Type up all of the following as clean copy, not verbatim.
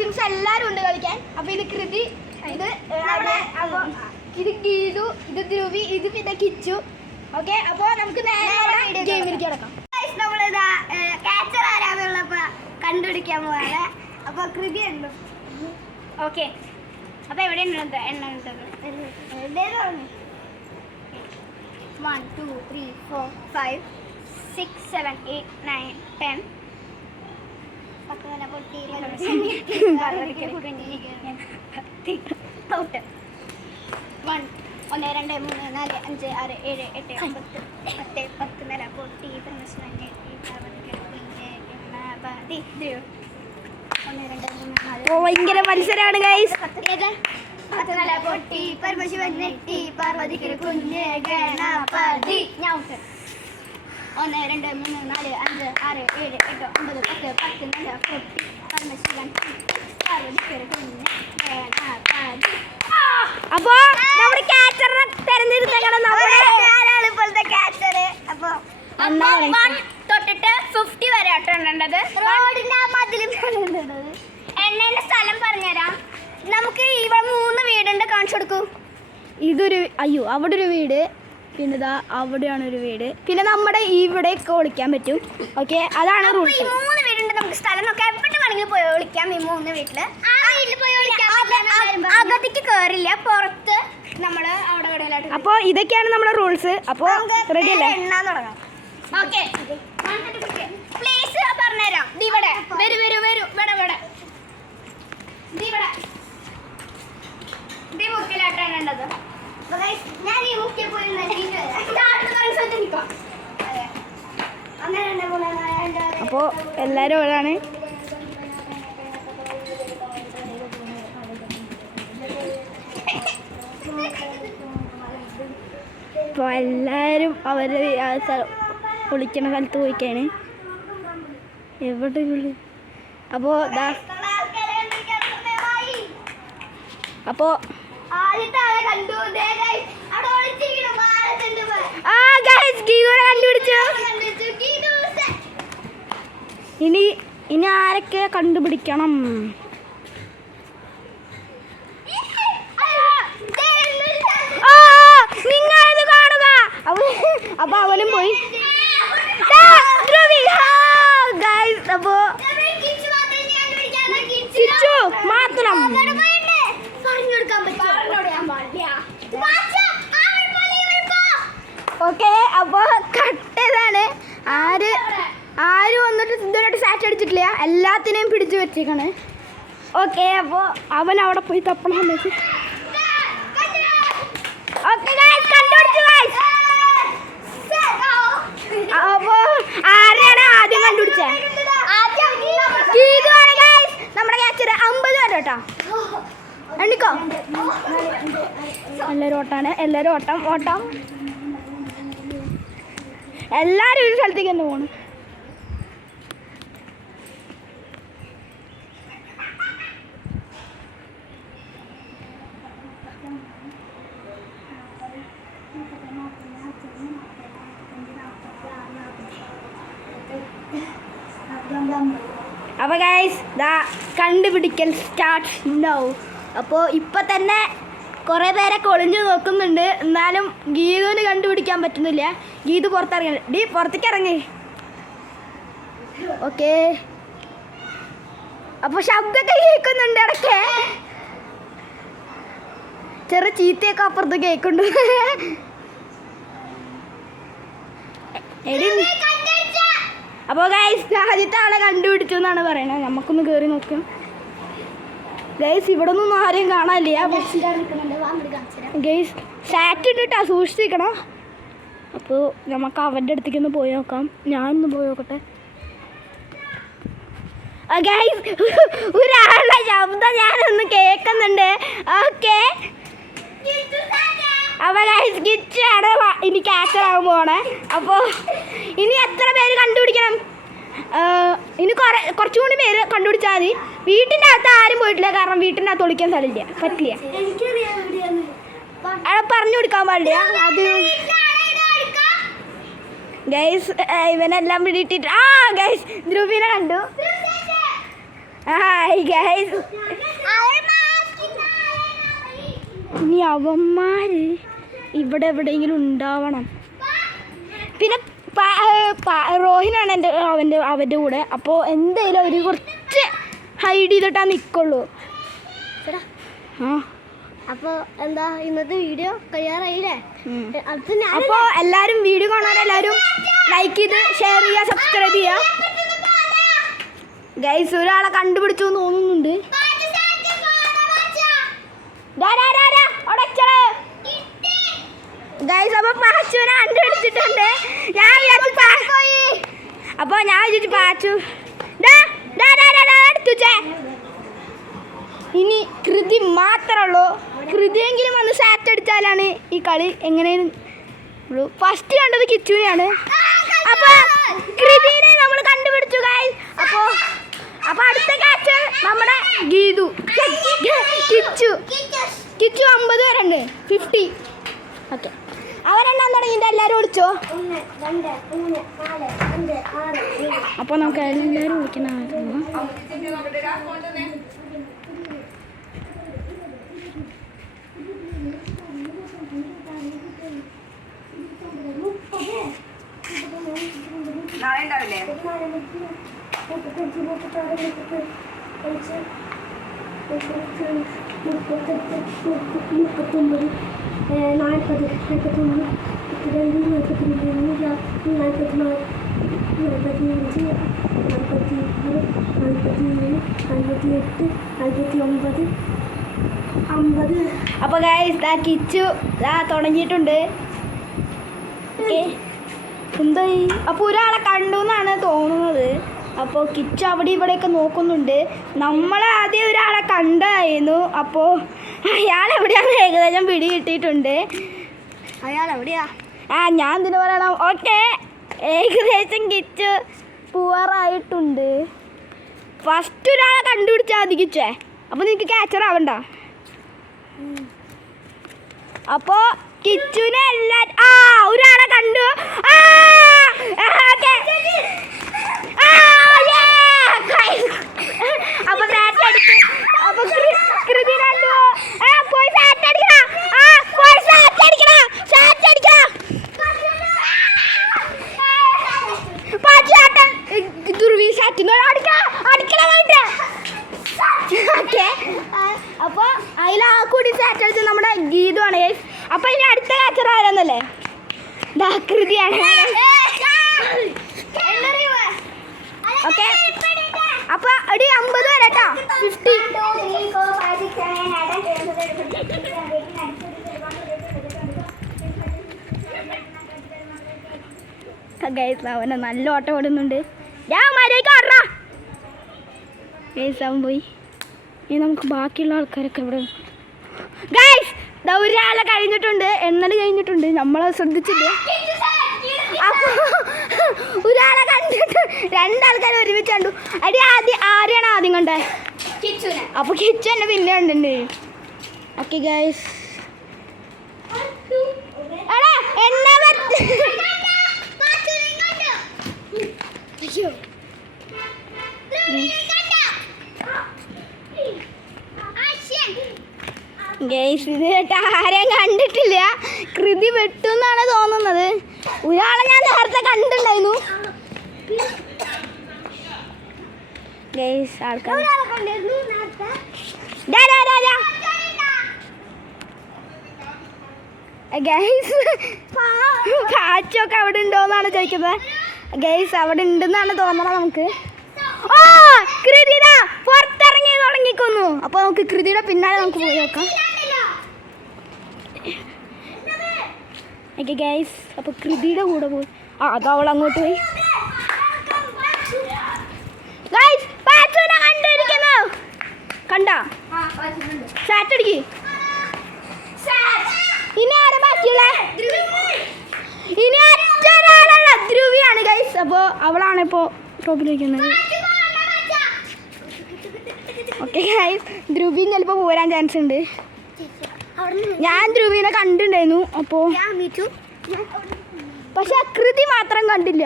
Cousins എല്ലാരും ഉണ്ട് കളിക്കാൻ. അപ്പൊ ഇത് കൃതി, ഇത് ഇത് ഗീതു, ഇത് ധ്രുവി, ഇത് പിന്നെ കിച്ചു. ഓക്കെ, അപ്പൊ നമുക്ക് നേരെ ഗെയിമിലേക്ക് കിടക്കാം. നമ്മളിതാ ക്യാച്ചർ ആരാന്നുള്ളപ്പോ കണ്ടുപിടിക്കാൻ പോവാണ്. അപ്പൊ കൃതി ഉണ്ട്. ഓക്കെ, അപ്പൊ എവിടെയുണ്ട് എണ്ണ 1 2 3 4 5 6 7 8 9 10 1 2 3 4 5 6 7 8 9 10 ഭയങ്കര മത്സരമാണ് ഗൈസ്. പൊട്ടി പരമശിവൻ നെട്ടി പാർവതിക്ക് കുഞ്ഞ് ഗണപതി. 1 2 3 4 5 6 7 8 9 10 10 പൊട്ടി പരമശിവൻ പാർവതിക്ക് കുഞ്ഞ് ഗണപതി. അപ്പൊ നമ്മുടെ ക്യാച്ചറിനെ തെരഞ്ഞെടുത്തേക്കണം. ഇപ്പോഴത്തെ ക്യാച്ചറ്. അപ്പൊ 1 തൊട്ടിട്ട് 50 വരെ ആട്ടേണ്ടത്. റോഡിന്റെ മതിലും എണ്ണേന്റെ സ്ഥലം പറഞ്ഞുതരാം. നമുക്ക് ഇവിടെ 3 വീടുണ്ട്, കാണിച്ചു കൊടുക്കൂ. ഇതൊരു, അയ്യോ അവിടെ ഒരു വീട്, പിന്നെ ഇതാ അവിടെയാണ് ഒരു വീട്, പിന്നെ നമ്മുടെ ഇവിടെ ഒളിക്കാൻ പറ്റും. ഓക്കെ, അതാണ് റൂൾ. ഈ 3 വീടുണ്ട്, നമുക്ക് സ്ഥലം നോക്കാം. എവിടെ വേണമെങ്കിലും പോയി ഒളിക്കാം. ഈ 3 വീട്ടില് പോയി ഒളിക്കാം. അകത്തേക്ക് കയറില്ല, പുറത്ത് നമ്മള് അവിടെ. അപ്പോൾ ഇതൊക്കെയാണ് നമ്മുടെ റൂൾസ്. അപ്പോൾ റെഡി അല്ലേ? എണ്ണാൻ തുടങ്ങാം. ഓക്കെ, പ്ലേസ് പറഞ്ഞുതരാം. ഇവിടെ വരൂ വരൂ വരൂ, ഇവിടെ ഇവിടെ മുക്കിലാട്ടേണ്ടത്. ഞാൻ ഈ മുക്കിൽ പോയി അപ്പോൾ എല്ലാവരും അവിടെയാണ്. അപ്പോൾ എല്ലാവരും അവർ ഒളിക്കണ സ്ഥലത്ത് പോയിക്കാണ്. എവിടെ ഉള്ളു? അപ്പോൾ അപ്പോൾ ഇനി ആരൊക്കെ കണ്ടുപിടിക്കണം? നിങ്ങളിത് കാണുക. അപ്പൊ അവനും പോയി. അപ്പോ മാത്രം ഓക്കെ. അപ്പോൾ കട്ടതാണ്. ആര് വന്നിട്ട് ഇതുവരെ സാറ്റ് അടിച്ചിട്ടില്ല, എല്ലാത്തിനെയും പിടിച്ചു വെച്ചേക്കാണ്. ഓക്കെ, അപ്പോൾ അവൻ അവിടെ പോയി തപ്പണം സമയത്ത്. ഓക്കെ കണ്ടുപിടിച്ചു. അപ്പോൾ ആരെയാണ് ആദ്യം കണ്ടുപിടിച്ചത്? നമ്മുടെ ക്യാച്ചർ 50 വരെ കേട്ടോ. എണ്ണിക്കോ. എല്ലാവരും ഓട്ടാണ്, എല്ലാവരും ഓട്ടം. എല്ലാവരും ഒരു സ്ഥലത്തേക്ക് തന്നെ പോകണം. അപ്പോൾ ഗൈസ് ദാ കണ്ടുപിടിക്കൽ സ്റ്റാർട്ട് നൗ. അപ്പോൾ ഇപ്പം തന്നെ കുറേ പേരൊക്കെ ഒളിഞ്ഞു നോക്കുന്നുണ്ട്, എന്നാലും ഗീതുവിന് കണ്ടുപിടിക്കാൻ പറ്റുന്നില്ല. ഗീതു പുറത്തിറങ്ങി. പുറത്തേക്ക് ഇറങ്ങി. ഓക്കെ, അപ്പോൾ ശബ്ദമൊക്കെ കേൾക്കുന്നുണ്ട് ഇടയ്ക്ക്. ചെറിയ ചീത്തയൊക്കെ അപ്പുറത്ത് കേൾക്കുന്നുണ്ട്. അപ്പോൾ ഗൈസ് ആദ്യത്തെ ആളെ കണ്ടുപിടിച്ചു എന്നാണ് പറയണത്. നമുക്കൊന്ന് കയറി നോക്കാം. ഗൈസ് ഇവിടെ ഒന്നും ആരെയും കാണാനില്ല. ഗൈസ് സാറ്റ് ഇട്ടിട്ടാ, സൂക്ഷിച്ചിരിക്കണം. അപ്പോൾ നമുക്ക് അവൻ്റെ അടുത്തേക്ക് ഒന്ന് പോയി നോക്കാം. ഞാനൊന്ന് പോയി നോക്കട്ടെ. ഗൈസ് ഒരാളുടെ ശബ്ദം ഞാനൊന്ന് കേൾക്കുന്നുണ്ട്. ഓക്കെ, അപ്പോൾ ഗൈസ് കിച്ചാണ് ഇനി ക്യാച്ചറാകാൻ പോകണേ. അപ്പോൾ ഇനി എത്ര പേര് കണ്ടുപിടിക്കണം? ഇനി കുറച്ചും കൂടി പേര് കണ്ടുപിടിച്ചാൽ മതി. വീട്ടിൻ്റെ അകത്ത് ആരും പോയിട്ടില്ല, കാരണം വീട്ടിൻ്റെ അകത്ത് ഒളിക്കാൻ സ്ഥലമില്ല, പറ്റില്ല. അവിടെ പറഞ്ഞു കൊടുക്കാൻ പാടില്ല. അത് ഗൈസ് ഇവനെല്ലാം പിടിയിട്ടിട്ട് ഗൈസ് ധ്രുവിനെ കണ്ടു. Hi guys. ഇനി അവന്മാര് ഇവിടെ എവിടെയെങ്കിലും ഉണ്ടാവണം. പിന്നെ റോഹിനാണ് അവൻ്റെ കൂടെ. അപ്പോൾ എന്തായാലും അവർ കുറച്ച് ഹൈഡ് ചെയ്തിട്ടാ നിൽക്കുള്ളൂ. അപ്പോൾ എന്താ ഇന്നത്തെ വീഡിയോ കഴിയാറായില്ലേ? അപ്പോൾ എല്ലാവരും വീഡിയോ കാണാൻ എല്ലാവരും ലൈക്ക് ചെയ്ത് ഷെയർ ചെയ്യുക, സബ്സ്ക്രൈബ് ചെയ്യുക. ഗൈസ് ഒരാളെ കണ്ടുപിടിച്ചു എന്ന് തോന്നുന്നുണ്ട്. ഗൈസ് അപ്പോൾ പാച്ചുവിനെ കണ്ടുപിടിച്ചിട്ടുണ്ട്. ഞാൻ വിചാരിച്ചു പാച്ചു എടുത്തുച്ചേ. ഇനി കൃതി മാത്രമേ ഉള്ളൂ. കൃതിയെങ്കിലും വന്ന് സാറ്റ് അടിച്ചാലാണ് ഈ കളി എങ്ങനെയും. ഫസ്റ്റ് കണ്ടത് കിച്ചുവിനെയാണ്. അപ്പോൾ കൃതിനെ നമ്മൾ കണ്ടുപിടിച്ചു ഗൈസ്. അപ്പോൾ അടുത്ത കാച്ച് നമ്മുടെ ഗീതു. കിച്ചു 50 വരെയുണ്ട്, 50. ഓക്കെ, അവരെണ്ണം തുടങ്ങിയിട്ട് എല്ലാവരും വിളിച്ചോ. അപ്പോൾ നമുക്ക് എല്ലാവരും വിളിക്കണമായിരുന്നു. നാളെ ഉണ്ടാവില്ലേ? 50. അപ്പോൾ ഗൈസ് ദാ കിച്ചു തുടങ്ങിയിട്ടുണ്ട്. ഓക്കെ, എന്തായി? അപ്പോൾ ഒരാളെ കണ്ടു എന്നാണ് തോന്നുന്നത്. അപ്പോൾ കിച്ചു അവിടെ ഇവിടെയൊക്കെ നോക്കുന്നുണ്ട്. നമ്മൾ ആദ്യം ഒരാളെ കണ്ടായിരുന്നു. അപ്പോൾ അയാൾ എവിടെയാണെന്ന് ഏകദേശം പിടി കിട്ടിയിട്ടുണ്ട്. അയാൾ എവിടെയാ? ഞാൻ ഇതിന് പറയണം. ഓക്കെ, ഏകദേശം കിച്ചു പോവാറായിട്ടുണ്ട്. ഫസ്റ്റ് ഒരാളെ കണ്ടുപിടിച്ചാൽ മതി കിച്ചേ. അപ്പോൾ നിനക്ക് ക്യാച്ചർ ആവണ്ട. അപ്പോൾ കിച്ചുവിനെ ഒരാളെ കണ്ടു. അപ്പൊ സാറ്റ് അടിച്ചു. അപ്പൊ കൃതി കണ്ടു. പോയി സാറ്റ് അടിക്കണം. പോയി സാറ്റ് അടിക്കണം. സാറ്റ് അടിക്കണം. ദുർവി സാറ്റിനോ അടിക്കണമായിട്ട്. ഓക്കെ, അപ്പോൾ അതിൽ കൂടി സാറ്റ് അടിച്ച് നമ്മുടെ ഗീതുവാണ്. അപ്പോൾ ഇനി അടുത്ത കാച്ചർ ആരാന്നല്ലേ? കൃതിയാണ്. ഓക്കെ, അപ്പോൾ ഒരു 50 വരെ കേട്ടോ. 50. ഗൈസ് അവനെ നല്ല ഓട്ടം ഓടുന്നുണ്ട്. ഞാൻ മര്യാദയ്ക്ക് ഓടറാ. ഗൈസ് അവൻ പോയി. ഇനി നമുക്ക് ബാക്കിയുള്ള ആൾക്കാരൊക്കെ ഇവിടെ. ഗൈസ് ഒരാളെ കഴിഞ്ഞിട്ടുണ്ട്, എണ്ണൽ കഴിഞ്ഞിട്ടുണ്ട്. നമ്മളത് ശ്രദ്ധിച്ചില്ല. അപ്പോൾ ഒരാളെ കണ്ടിട്ട് 2 ആൾക്കാർ ഒരുമിച്ച് കണ്ടു. ആരെയാണ് ആദ്യം കണ്ടേ? കിച്ചുനെ. അപ്പോൾ കിച്ചു എന്നെ പിന്നെ കണ്ടിട്ടുണ്ട്. ഓക്കെ ഗൈസ്, എന്നാ ഗൈസ് ഇത് കേട്ട ആരെയും കണ്ടിട്ടില്ല. കൃതി വെട്ടു എന്നാണ് തോന്നുന്നത്. ഒരാളെ ഞാൻ നേരത്തെ കണ്ടിട്ടുണ്ടായിരുന്നു. ഗൈസ് ആൾക്കാർ ഗൈസ് കാച്ചൊക്കെ അവിടെ ഉണ്ടോന്നാണ് ചോദിക്കുന്നത്. ഗൈസ് അവിടെ ഉണ്ടെന്നാണ് തോന്നണത് നമുക്ക്. കൃതിയുടെ പുറത്തിറങ്ങി തുടങ്ങിക്കൊന്നു. അപ്പോൾ നമുക്ക് കൃതിയുടെ പിന്നാലെ നമുക്ക് പോയി നോക്കാം. ഓക്കെ ഗൈസ്, അപ്പോൾ കൃതിയുടെ കൂടെ പോയി. അത് അവൾ അങ്ങോട്ട് പോയി. ഗൈസ് പാച്ചുവിനെ കണ്ടിരിക്കുന്നു. കണ്ടാ? സാറ്റ് അടിക്ക്. ഇനി ആരാ ബാക്കിയുള്ള? ഇനി ഒറ്റൊരാളുള്ള ധ്രുവിയാണ് ഗൈസ്. അപ്പോൾ അവളാണ് ഇപ്പോൾ ടോപ്പിലിരിക്കുന്നത്. ഓക്കെ ഗൈസ്, ധ്രുവിയും ചിലപ്പോൾ പോരാൻ ചാൻസ് ഉണ്ട്. ഞാൻ ധ്രുവിനെ കണ്ടിട്ടുണ്ടായിരുന്നു. അപ്പോൾ പക്ഷെ കൃതി മാത്രം കണ്ടില്ല.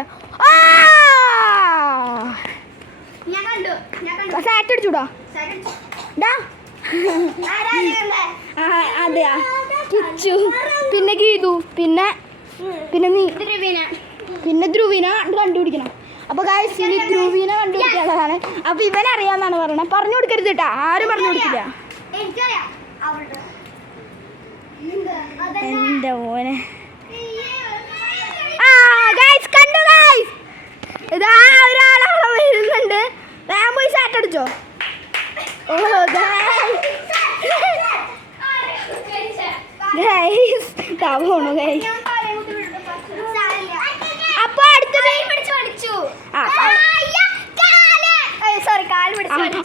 സാറ്റ് അടിച്ചൂടോ ഡാ അതെയാ കിച്ചു പിന്നെ ഗീതു പിന്നെ നീ പിന്നെ ധ്രുവിനെ കണ്ടുപിടിക്കണം. അപ്പൊ ഗായ്സ് ഇനി ധ്രുവിനെ കണ്ടുപിടിക്കാനുള്ളതാണ്. അപ്പൊ ഇവനറിയാന്നാണ് പറയണത്. പറഞ്ഞു കൊടുക്കരുത് കേട്ടാ, ആരും പറഞ്ഞു കൊടുക്കില്ല. എന്റെ മോനെ ഗായ്സ് കണ്ടു ഗായ്സ്, ഇതാ ഒരാളവിടെ വരുന്നുണ്ട്. ഞാൻ പോയി സാറ്റ് അടിച്ചോ. ഓ ഗായ്സ് പോണു ഗായ്സ്. അപ്പൊ അടുത്തത്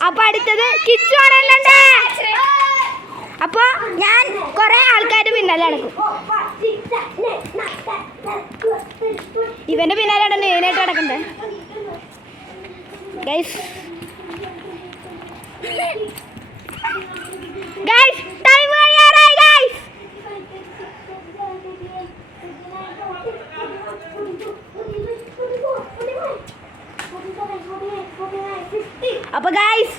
അപ്പൊ അടുത്തത് കിച്ചു ആണല്ലേ. അപ്പൊ ഞാൻ കൊറേ ആൾക്കാര് പിന്നാലെ നടക്കും. ഇവന്റെ പിന്നാലെയാണ് മെയിനായിട്ട് നടക്കണ്ടേ ഗൈസ്. ഗൈസ് ടൈം കഴിയാറായി ഗൈസ്. അപ്പൊ ഗൈസ്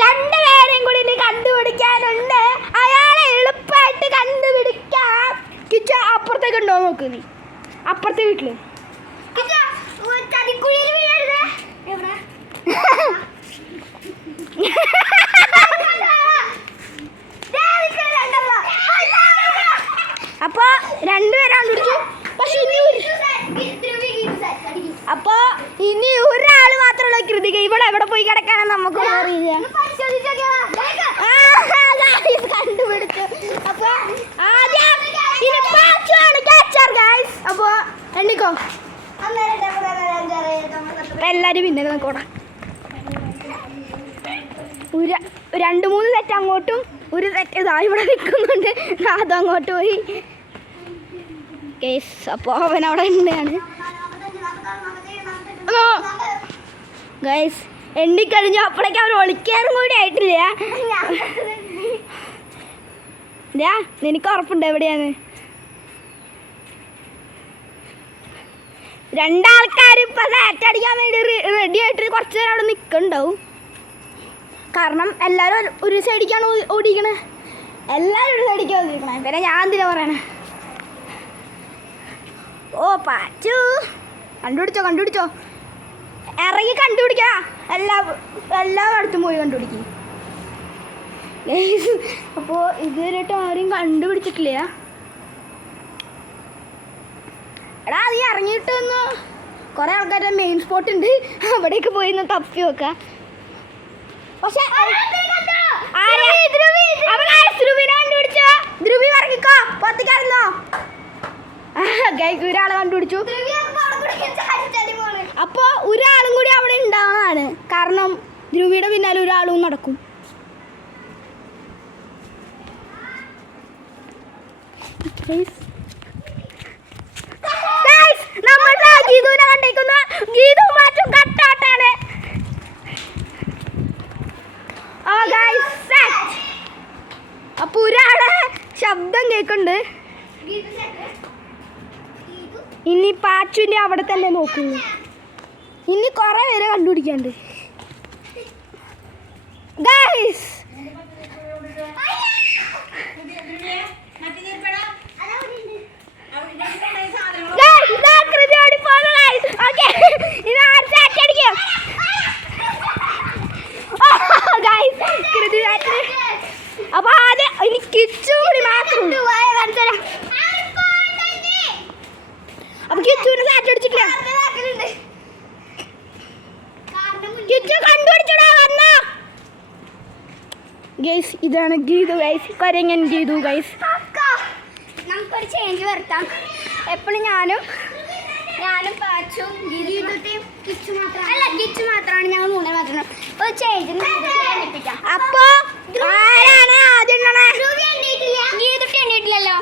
രണ്ടുപേരെയും കൂടി ഇനി കണ്ടുപിടിക്കാനുണ്ട്. അയാളെ എളുപ്പമായിട്ട് കണ്ടുപിടിക്കാം. കിച്ചു അപ്പുറത്തേക്ക് ഉണ്ടോ നോക്ക്, നീ അപ്പുറത്തെ വീട്ടില്. അപ്പൊ രണ്ടുപേരും കണ്ടുപിടിച്ചു. പക്ഷെ അപ്പൊ ഇനി ഒരാള് മാത്രമുള്ള കൃതിക ഇവിടെ എവിടെ പോയി കിടക്കാണെന്ന് നമുക്ക് അറിയില്ല. കണ്ടുപിടിച്ചു. അപ്പൊ ആദ്യം അപ്പൊ എണ്ണിക്കോ. എല്ലാരും പിന്നെ നോക്കോടാ. ഒരു 2-3 സെറ്റ് അങ്ങോട്ടും ഒരു സെറ്റ് ഇതാ ഇവിടെ നിൽക്കുന്നുണ്ട്. അതങ്ങോട്ട് പോയി കേസ്. അപ്പോൾ അവൻ അവിടെ ഉണ്ടെയാണ് ഗൈസ്. എണ്ണിക്കഴിഞ്ഞു അപ്പോഴേക്കും അവർ ഒളിക്കാറും കൂടി ആയിട്ടില്ല. നിനക്ക് ഉറപ്പുണ്ട് എവിടെയാണ്? 2 ആൾക്കാർ ഇപ്പൊ സാറ്റ് അടിക്കാൻ വേണ്ടി റെഡി ആയിട്ട് കുറച്ച് നേരം അവിടെ നിൽക്കുന്നുണ്ടാവും. കാരണം എല്ലാവരും ഒരു സൈഡിക്കാണ് ഓടിക്കണേ. എല്ലാവരും ഒരു സൈഡിക്കാണ് ഓടിക്കണേ. പിന്നെ ഞാൻ എന്തിനാ പറയണേ? ഓ പാച്ചു കണ്ടുപിടിച്ചോ ഇറങ്ങി കണ്ടുപിടിക്കാ. എല്ലായിടത്തും പോയി കണ്ടുപിടിക്കും. അപ്പോൾ ഇതുവരെയായിട്ട് ആരും കണ്ടുപിടിച്ചിട്ടില്ല. എടാ നീ ഇറങ്ങിയിട്ടൊന്ന് കുറേ ആൾക്കാരുടെ മെയിൻ സ്പോട്ട് ഉണ്ട്, അവിടേക്ക് പോയി ഒന്ന് തപ്പി നോക്കാം. പക്ഷെ ധ്രുവി ഇറങ്ങിക്കോ, പൊത്തിക്കാരുന്നോ. ഒരാളെ കണ്ടുപിടിച്ചു. അപ്പോൾ ഒരാളും കൂടി അവിടെ ഉണ്ടാവുന്നതാണ്. കാരണം ധ്രുവിയുടെ പിന്നാലെ ഒരാളും നടക്കും. നമ്മൾ ഗീതുവിനെ കണ്ടേക്കുന്ന ഗീതു മാറ്റും കട്ടാട്ടാണ്. അപ്പൊ ഒരാളെ ശബ്ദം കേൾക്കുന്നുണ്ട്. ഇനി പാച്ചുവിന്റെ അവിടെ തന്നെ നോക്കുന്നു. ഇനി കുറെ പേരെ കണ്ടുപിടിക്കാണ്ട് ഗൈസ്. അപ്പൊ ആദ്യം ഇനി കിച്ചു കൂടി മാത്രം. അപ്പൊ കിച്ചുവിനെ സാറ്റ് അടിച്ചിട്ടില്ല. കിച്ചു കണ്ടുപിടിച്ചോടാ വന്നോ. ഗൈസ് ഇതാണ് ഗീതു ഗൈസ്, കൊരങ്ങൻ ഗീതു ഗൈസ്. നമുക്കൊരു ചേഞ്ച് വരുത്താം. എപ്പോഴും ഞാനും പാച്ചും ഗീതുട്ടിയും കിച്ചു മാത്രമാണ് ഞങ്ങൾ 3 മാത്രം. ഒരു ചേഞ്ച് അപ്പൊ ആരാണ് ആദ്യം? ഗീതുട്ടി എണ്ണീട്ടില്ലല്ലോ.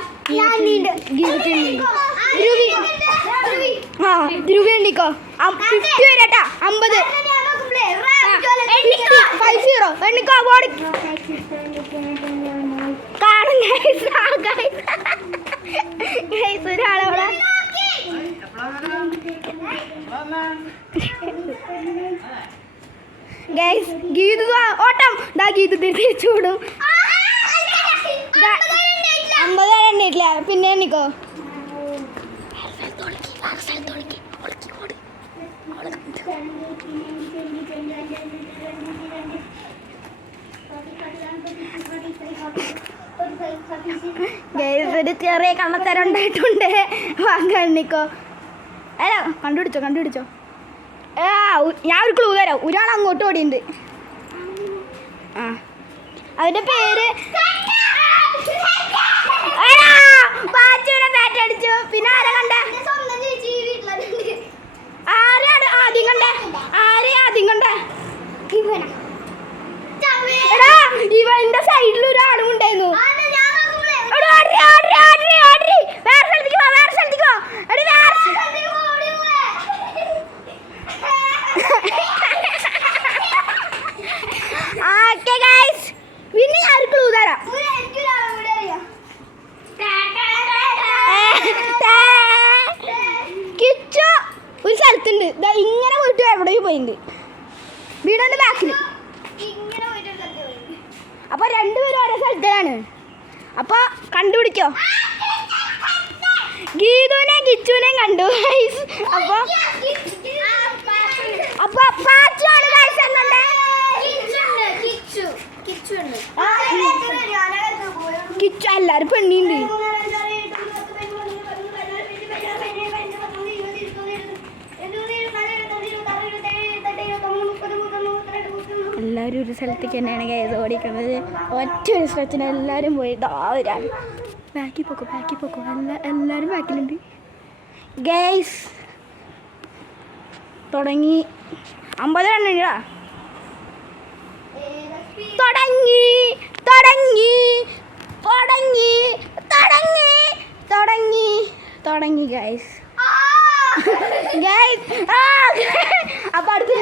ധ്രുവി എണ്ണിക്കോ. 50 വരെട്ടാ. 50 50 എണ്ണിക്കോ. കാണും ഗൈസ് ഒരാളവിടെ ഗൈസ് ഗീതു ഓട്ടം ദാ ഗീതു തിരിച്ചു വിടും 50 എണ്ണിട്ടില്ല പിന്നെ എണ്ണിക്കോ ഗൈസ് ഒരു ചെറിയ കള്ളത്തരം ഉണ്ടായിട്ടുണ്ട് എണ്ണിക്കോ അല്ല കണ്ടുപിടിച്ചോ ഞാൻ ഒരു ക്ലൂ തരാം ഒരാൾ അങ്ങോട്ട് ഓടിയുണ്ട് ആ അതിന്റെ പേര് പാച്ചുവിനെ ബാറ്റടിച്ചു പിന്നെ ആരാ കണ്ട ആരെയാണ് ആദ്യം കണ്ടേ ഇവന്റെ സൈഡിൽ ഒരാളും ഉണ്ടായിരുന്നു പിന്നെ ഞാൻ ക്ലൂ തരാം കിച്ചു ഒരു സ്ഥലത്തുണ്ട് ഇങ്ങനെ പോയിട്ട് എവിടെയും പോയിട്ടുണ്ട് വീടിന്റെ ബാക്കിൽ അപ്പൊ രണ്ടുപേരും ഓരോ സ്ഥലത്തിലാണ് അപ്പൊ കണ്ടുപിടിക്കോ ഗീതുവിനെയും കിച്ചുവിനെയും കണ്ടു അപ്പൊ പാച്ചുവാണ് കിച്ചു എല്ലാരും പെണ്ണിണ്ട് എല്ലാവരും ഒരു സ്ഥലത്തേക്ക് തന്നെയാണ് ഗൈസ് ഓടിക്കുന്നത് ഒറ്റ ഒരു സ്ഥലത്തിന് എല്ലാവരും പോയി ഒരാൾ ബാക്കി പോക്കോ എല്ലാവരും ബാക്കിലുണ്ട് ഗൈസ് തുടങ്ങി 50 എണ്ണിടാ തുടങ്ങി ഗൈസ് അപ്പൊ അടുത്ത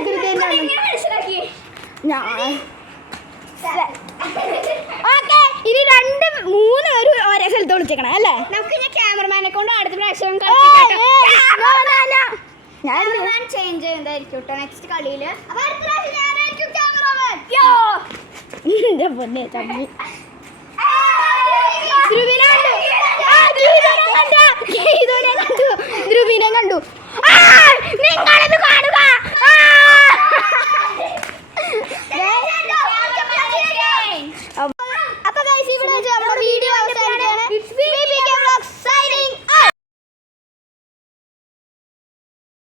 ഓക്കെ ഇനി 2-3 പേര് ഒരേ സ്ഥലത്ത് വിളിച്ചേക്കണം അല്ലേ നമുക്ക് ഇനി ക്യാമറമാനെ കൊണ്ട് അടുത്ത പ്രാവശ്യം ഞാൻ ചേഞ്ച് ചെയ്യുന്നതായിരിക്കും കേട്ടോ നെക്സ്റ്റ് കളിയില് പൊന്നെ ചമ്മി ധ്രുവിനെ കണ്ടു നിങ്ങളിത് കാണുക